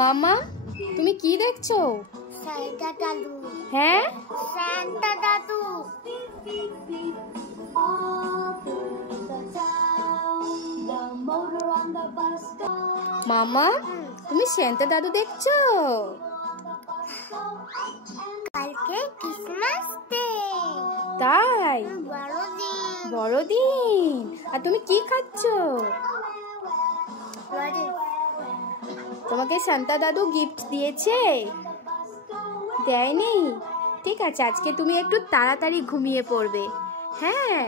মামা, তুমি কি দেখছো? সান্তা দাদু। হ্যাঁ, সান্তা দাদু। মামা, তুমি সান্তা দাদু দেখছো? কালকে ক্রিসমাস ডে। তাই? বড়দিন। বড়দিন। আর তুমি কি খাচ্ছো? তোমাকে সান্তা দাদু গিফট দিয়েছে? দেয়নি? ঠিক আছে, আজকে তুমি একটু তাড়াতাড়ি ঘুমিয়ে পড়বে। হ্যাঁ,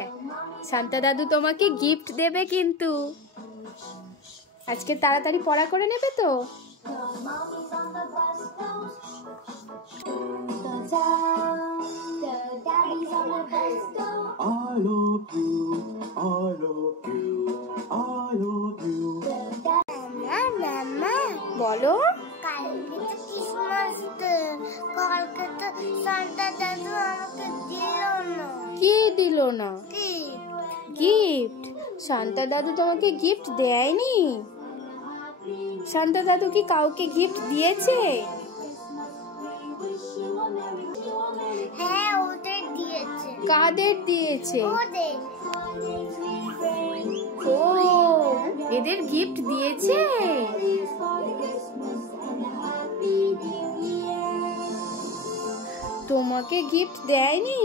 সান্তা দাদু তোমাকে গিফট দেবে কিন্তু। আজকে তাড়াতাড়ি পড়া করে নেবে তো? I love you, I love you, I love you. মামা, বলো। কালকে তো ক্রিসমাস ডে। কালকে তো সান্তা দাদু আমাকে দিল না। কি দিল না? কি? গিফট? সান্তা দাদু তোমাকে গিফট দেয়নি? সান্তা দাদু কি কাউকে গিফট দিয়েছে? হ্যাঁ, ওদের দিয়েছে। কাদের দিয়েছে? ওদের। ও, এদের গিফট দিয়েছে? তোমাকে গিফট দেয়নি?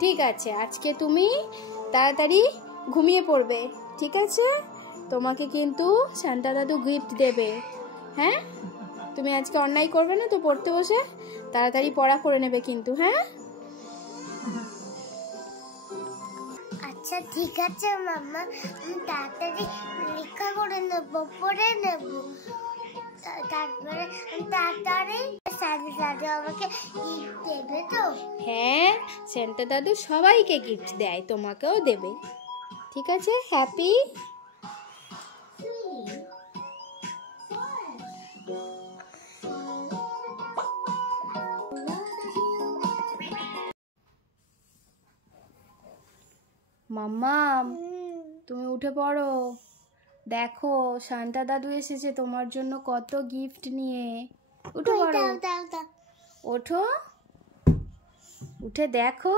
ঠিক আছে, আজকে তুমি তাড়াতাড়ি ঘুমিয়ে পড়বে। ঠিক আছে, তোমাকে কিন্তু সান্তা দাদু গিফট দেবে। হ্যাঁ, তুমি আজকে অন্যায় করবে না তো পড়তে বসে? তাড়াতাড়ি পড়া করে নেবে কিন্তু। হ্যাঁ, আচ্ছা ঠিক আছে মাম্মা, আমি তাড়াতাড়ি লেখা করে নেব, পড়ে নেব। তারপরে আমি তাড়াতাড়ি সাথে সাথে আমাকে গিফট দেবে তো? হ্যাঁ, সান্তা দাদু সবাইকে গিফট দেয়, তোমাকেও দেবে। ঠিক আছে, হ্যাপি। মাম্মা, তুমি উঠে পড়ো। দেখো, সান্তা দাদু এসেছে তোমার জন্য কত গিফট নিয়ে। উঠে পড়ো। ওঠো, উঠে দেখো।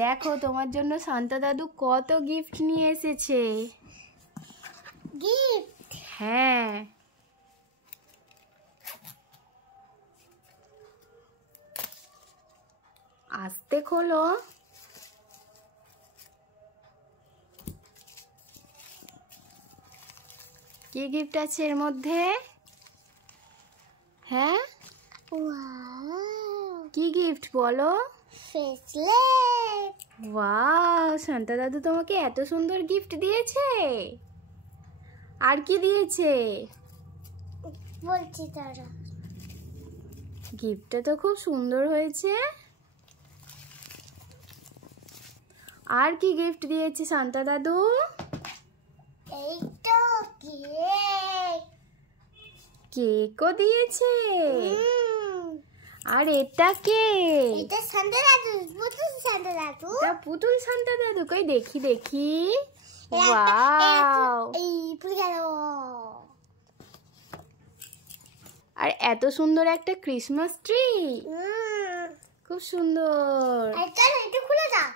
দেখো, তোমার জন্য সান্তা দাদু কত গিফট নিয়ে এসেছে। গিফট? হ্যাঁ, আস্তে খোলো। কি গিফট আছে এর মধ্যে? হ্যাঁ, কি গিফট বলো? ফেসলেট। ওয়াও, সান্তা দাদু তোমাকে এত সুন্দর গিফট দিয়েছে। আর কি দিয়েছে? বলছি তারা। গিফটটা তো খুব সুন্দর হয়েছে। আর কি গিফট দিয়েছে সান্তা দাদু? এই তো কেক। কেকও দিয়েছে। আর এটা কে? এটা সান্তা দাদু, পুতুল সান্তা দাদু। এটা পুতুল সান্তা দাদু, কই দেখি দেখি। ওয়াও, এই পুরো গেল। আর এত সুন্দর একটা ক্রিসমাস ট্রি, খুব সুন্দর। চলো একটু খুলে দাও।